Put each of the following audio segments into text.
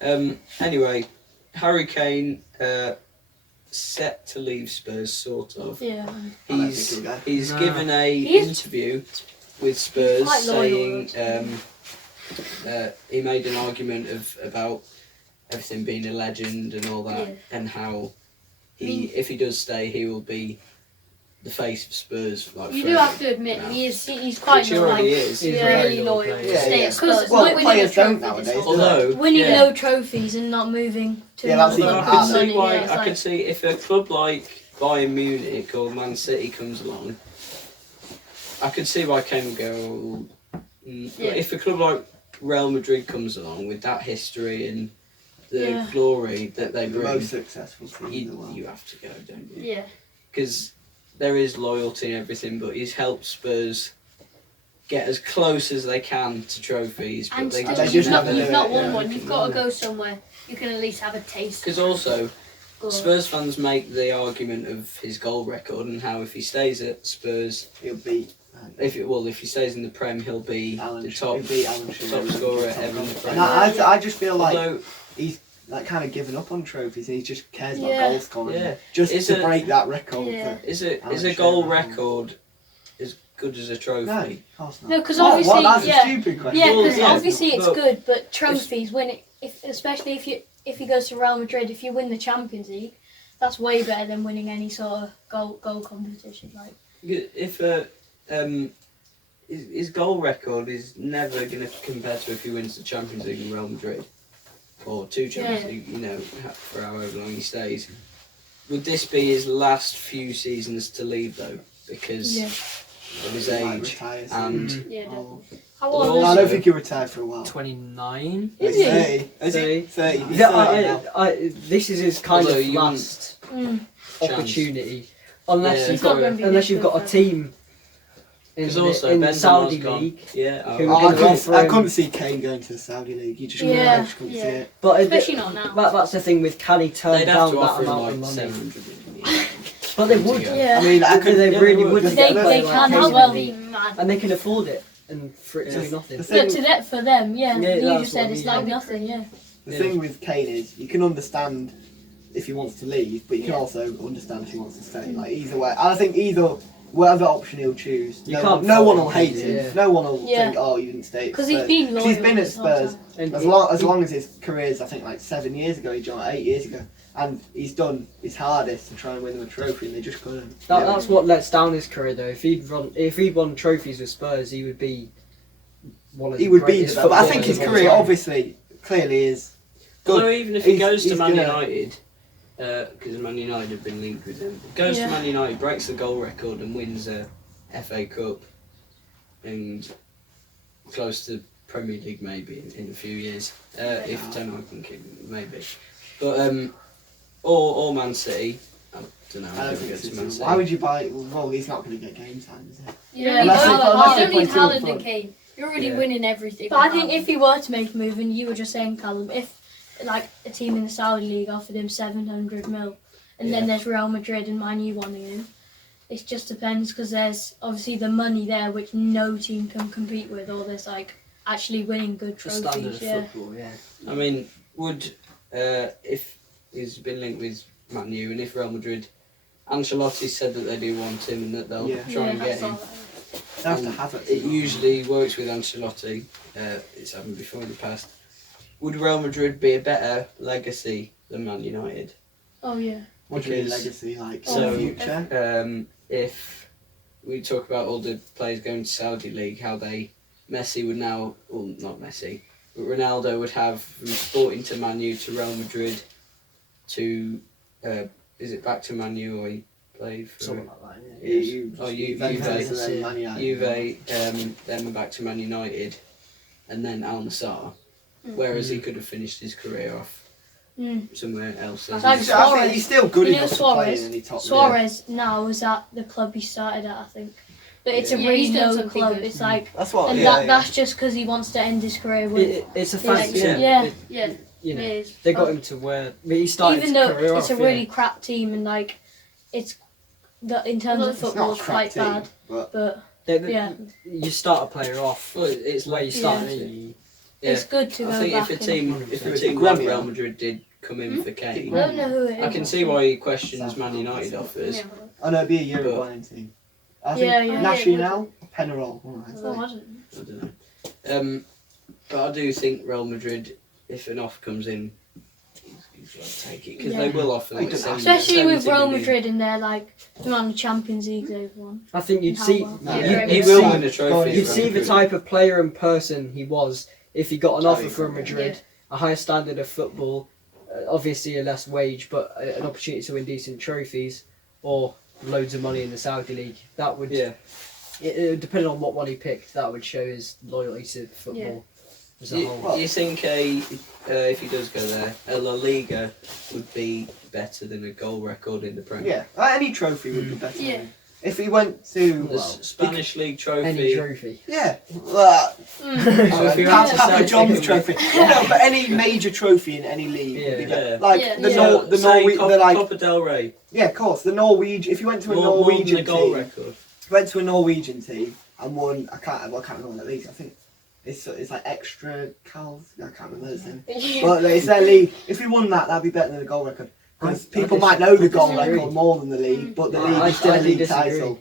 Anyway, Harry Kane set to leave Spurs, sort of. Yeah. He's given a interview with Spurs saying he made an argument about everything being a legend and all that, and how if he does stay, he will be the face of Spurs. Like you do have to admit, he's quite loyal. He's really loyal. Because players don't nowadays. Although winning no trophies and not moving to that's another even club. harder. I could see if a club like Bayern Munich or Man City comes along, I could see why Kane would go. But if a club like Real Madrid comes along with that history and the glory that they bring, the most successful team in the world, you have to go, don't you? Yeah. Because there is loyalty and everything, but he's helped Spurs get as close as they can to trophies. But And they still, just you've not won one. You've got to go somewhere. You can at least have a taste. Because also, Spurs fans make the argument of his goal record and how if he stays at Spurs, he'll be. If he stays in the Prem, he'll be the top scorer ever in the Prem. I just feel like Although, he's like kind of given up on trophies, and he just cares about goal scoring, just Is to it- break that record. is a goal record as good as a trophy? No, of course not. No, because obviously, That's a stupid question. Yeah, because Yeah, obviously it's but- good, but trophies especially if he goes to Real Madrid, if you win the Champions League, that's way better than winning any sort of goal competition. Like If his goal record is never going to compare to if he wins the Champions League in Real Madrid or two Champions League, for however long he stays. Would this be his last few seasons to leave though, because of his age? And How Well, old I is don't think he'll retire for a while. 29. Is he? Is he? 30. He's Yeah, 30 now. this is his kind Although of you last mm. opportunity, unless Yeah. you've got It's not unless you've gonna got be a team in because the, also in the Benzema's Saudi gone. league. Yeah. Who Oh, are gonna I offer couldn't him- see Kane going to the Saudi league. You just Yeah. couldn't see it. But Especially not now. That's the thing with can he turn They'd have down to that offer him amount like of money? 700 million. But they would. Yeah. I mean, They really would. The to They- get a thing- player they like can Kane as in well. the league. mad. And they can afford it, and for it to be Yeah. nothing. The But to that for them, Yeah, you that's just what said I it's mean. like nothing. Yeah. The thing with Kane is you can understand if he wants to leave, but you can also understand if he wants to stay. Like either way, I think whatever option he'll choose, You no can't one will fault hate him, him. yeah. No one will Yeah. think, oh, you didn't stay. at Because he's Spurs. been 'Cause loyal. he's been at this whole time. Spurs And as long as his career's, I think, like 7 years ago. He joined 8 years ago, and he's done his hardest to try and win them a trophy, and they just couldn't. That's what lets down his career, though. If he'd won trophies with Spurs, he would be one of the He would be, greatest but I think footballers his of all career time. obviously clearly is good. Although even if he goes to he's Man gonna- United, because Man United have been linked with him, goes to Man United, breaks the goal record and wins a FA Cup and close to Premier League maybe in a few years, if Ten Hag can keep him, maybe. But or Man City, I don't know. I don't I'd think go to City Man will. City. Why would you buy? Well, he's not going to get game time, is he? Yeah, Unless you they- don't unless they need play two up Haaland and front. Kane. You're already Yeah. winning everything. But I think if he were to make a move, and you were just saying, Callum, if like a team in the Saudi league offered him 700 mil, and then there's Real Madrid and Man U wanting him, it just depends because there's obviously the money there which no team can compete with, or there's like actually winning good The standard trophies. of Yeah. football, yeah. I mean, would if he's been linked with Man U and if Real Madrid, Ancelotti said that they do want him and that they'll try and get him. They have to have it. It usually works with Ancelotti. It's happened before in the past. Would Real Madrid be a better legacy than Man United? Oh yeah. What do you mean because- legacy, like So, future? If we talk about all the players going to Saudi League, how Messi would now, well not Messi, but Ronaldo would have from Sporting to Man U to Real Madrid to, is it back to Man U or he played for? Something like that, yeah. Juve, then we're back to Man United, and then Al Nassr. Whereas he could have finished his career off somewhere else. Like I think he's still good You know enough to play Suarez? in any top league. Suarez now is at the club he started at, I think. But it's a Yeah, really he's done low something club. good. It's like, That's what. and that's just because he wants to end his career with. It's a Yeah, fact, yeah. yeah. Yeah, You know, it is. they got him to where he started Even his though career it's off, a really crap team and like, it's in terms Well, of it's football, not it's a crap quite team, bad. but But yeah. yeah. You start a player off Well, it's where you like start. Yeah. Yeah. it's good to go I think back. if a team and- like Real Madrid did come in for I Kane, don't know who it is. I can see why he questions Man United offers. Yeah. Oh no, it'd be a Uruguayan team. I think Yeah. Nacional, Penarol. Oh, wasn't I don't know. But I do think Real Madrid, if an offer comes in, he's got to take it because Yeah. they will offer. They Like, don't have to. Especially with 70 Real million. Madrid and their like the amount of Champions League they've won. I think you'd How see. well. No, Yeah, He You'd will see- win a trophy. You'd at see Real the Madrid. type of player and person he was if he got an Oh, offer yeah. from Madrid, a higher standard of football, obviously a less wage, but an opportunity to win decent trophies, or loads of money in the Saudi League. That would, Yeah. depending on what one he picked, that would show his loyalty to football as a whole. You think if he does go there, a La Liga would be better than a goal record in the Premier? Yeah, any trophy would be better. Yeah. If he went to The Spanish League trophy. Any trophy. yeah, well, So if you Papa had to say John's pick a- trophy. No, but any major trophy in any league would be Yeah. better. Yeah. Like Yeah. the Yeah. the Say Norwegian, Copa del Rey. yeah, of course, the Norwegian. If you went to a More than Norwegian a goal team, record. went to a Norwegian team and won. I can't remember what that league. I think it's like extra cows. I can't remember his name. But it's their league. If we won that, that'd be better than the goal record. Because I people dis- might know the I goal disagree. record more than the league, but the I- league I is still a slightly league disagree. title.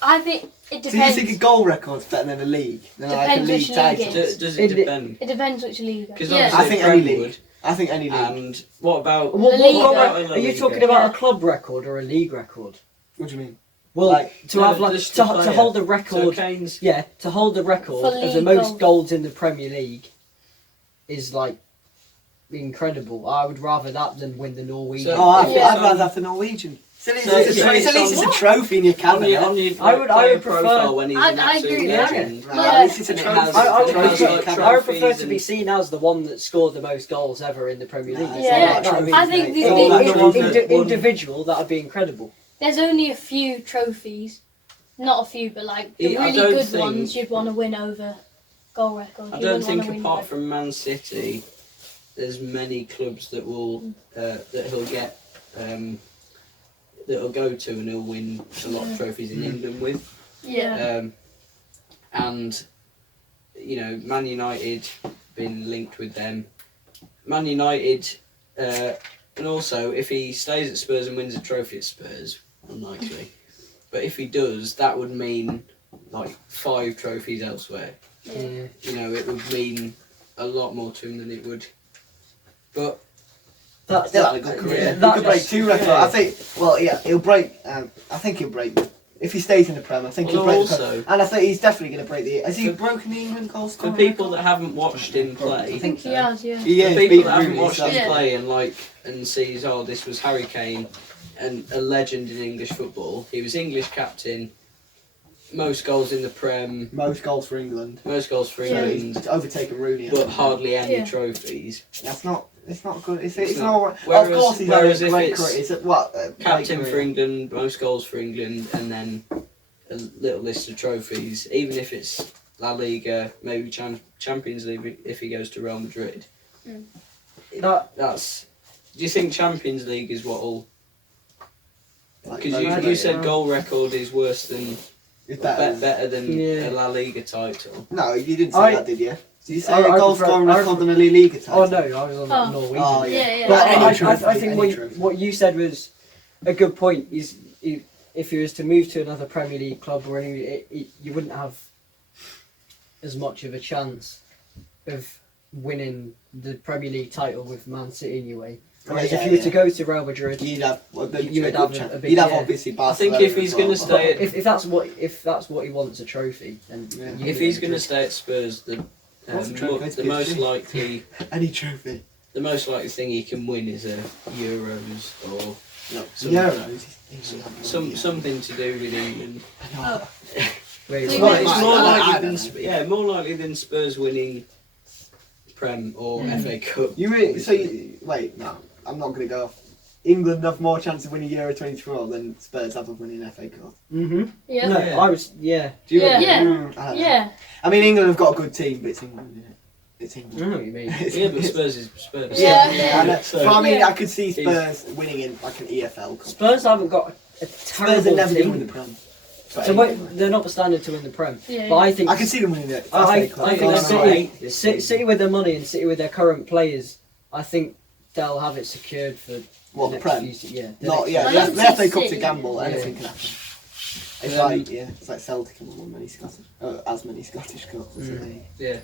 I think it So you think a depends. goal record's better than a league? Than like a Depends league which league title? it is. Does It- it depend? It depends which league. Because Yeah. obviously I think Prem any league. would. I think any league. And what about What, The what league. goal About rec- a La are you Liga. talking about Yeah. a club record or a league record? What do you mean? Well, Like, to no, have like just to, the to player. hold the So record. Kane's Yeah, to hold the record For of the league most goals. goals in the Premier League is like incredible. I would rather that than win the Norwegian. So- Oh, I'd Yeah. rather have the Norwegian. So at least So- it's a so at least it's a trophy in your on cabinet. your I would- player prefer- profile when he's an I absolute agree with that. legend. Right, Yeah. at least it's a And it trophy. has- I would it has, prefer, like, I would prefer trophies to be and- seen as the one that scored the most goals ever in the Premier League. Nah, Yeah. That would be- I think the Oh, thing that's is, the one that won. individual, that would be incredible. there's only a few trophies, not a few, but like the Yeah, I really don't good think- ones you'd want to win over goal record. I You don't wouldn't think wanna win apart over- from Man City, there's many clubs that will that he'll get that he'll go to and he'll win a lot of trophies in England with. Yeah. And you know, Man United been linked with them. Man United, and also if he stays at Spurs and wins a trophy at Spurs, unlikely. But if he does, that would mean like 5 trophies elsewhere. Yeah. You know, it would mean a lot more to him than it would. But That, Still that, had a good yeah, career. He that- could break 2 records. yeah. I think. Well, yeah, he'll break. I think he'll break them. If he stays in the Prem, I think he'll Well, break the Prem. also- And I think he's definitely going to break the. Has he For- broken the England goal for scoring people record? that haven't watched him play, I think he so. has, yeah. Yeah, for he's people beaten that haven't Rooney, watched so- him Yeah. play and sees, oh, this was Harry Kane, and a legend in English football. He was English captain, most goals in the Prem, Most goals for England. most goals for Yeah. England, He's overtaken Rooney. I but think. hardly any Yeah. trophies. That's not. It's not good. It's It's not. not. Of Whereas- course, he's had whereas a if great it's career. It's what Captain great for career. England, most goals for England, and then a little list of trophies. Even if it's La Liga, maybe Champions League if he goes to Real Madrid. That's. Do you think Champions League is what'll? Like, Because motivate you him. said goal record is worse than It's better. better than Yeah. a La Liga title. No, you didn't say I- that, did you? Did you say I a goal prefer- scoring I record than a La Liga title? Oh no, I was on Oh. Norwegian. Oh, Yeah, yeah. But Any I trophy, think any trophy. what you said was a good point. Is if he was to move to another Premier League club or any, you wouldn't have as much of a chance of winning the Premier League title with Man City anyway. Whereas Yeah, if you were yeah. to go to Real Madrid, You'd have. Well, You would have a big- You'd have yeah. obviously I Barcelona. think if he's as well, going to but- stay, if that's what he wants, a trophy, then Yeah. you if win he's at going to Madrid. stay at Spurs, What's the trophy? It's the PSG. most likely any trophy. thing he can win is a Euros or No, Some- Euros. something to do with England. Oh. Wait, It's It's more- more, it's more likely than Spurs winning Prem or FA Cup. You mean so? Wait, no, I'm not going to go off. England have more chance of winning Euro 2024 than Spurs have of winning FA Cup. Mhm. Yeah. No, Yeah. I was yeah. Do you Yeah. Yeah. I don't know. Yeah. I mean, England have got a good team, but it's England, isn't it? It's I England. know what you mean. Yeah, but Spurs is Spurs. Yeah. I know. So- But I mean, Yeah. I could see Spurs winning in like an EFL Cup. Spurs haven't got a Spurs are terrible never going to win team. the Prem. So they're not standing to win the Prem. Yeah, But I think I can see them winning it. I They're think not City, eight this City with their money and City with their current players, I think they'll have it secured for What, the the next Prem? few yeah. the Not next yeah. I few don't The see FA Cup's a City. gamble. Yeah. Anything can happen. It's Um, like Celtic and won many Scottish, as many Scottish cups as Mm. they. Yeah.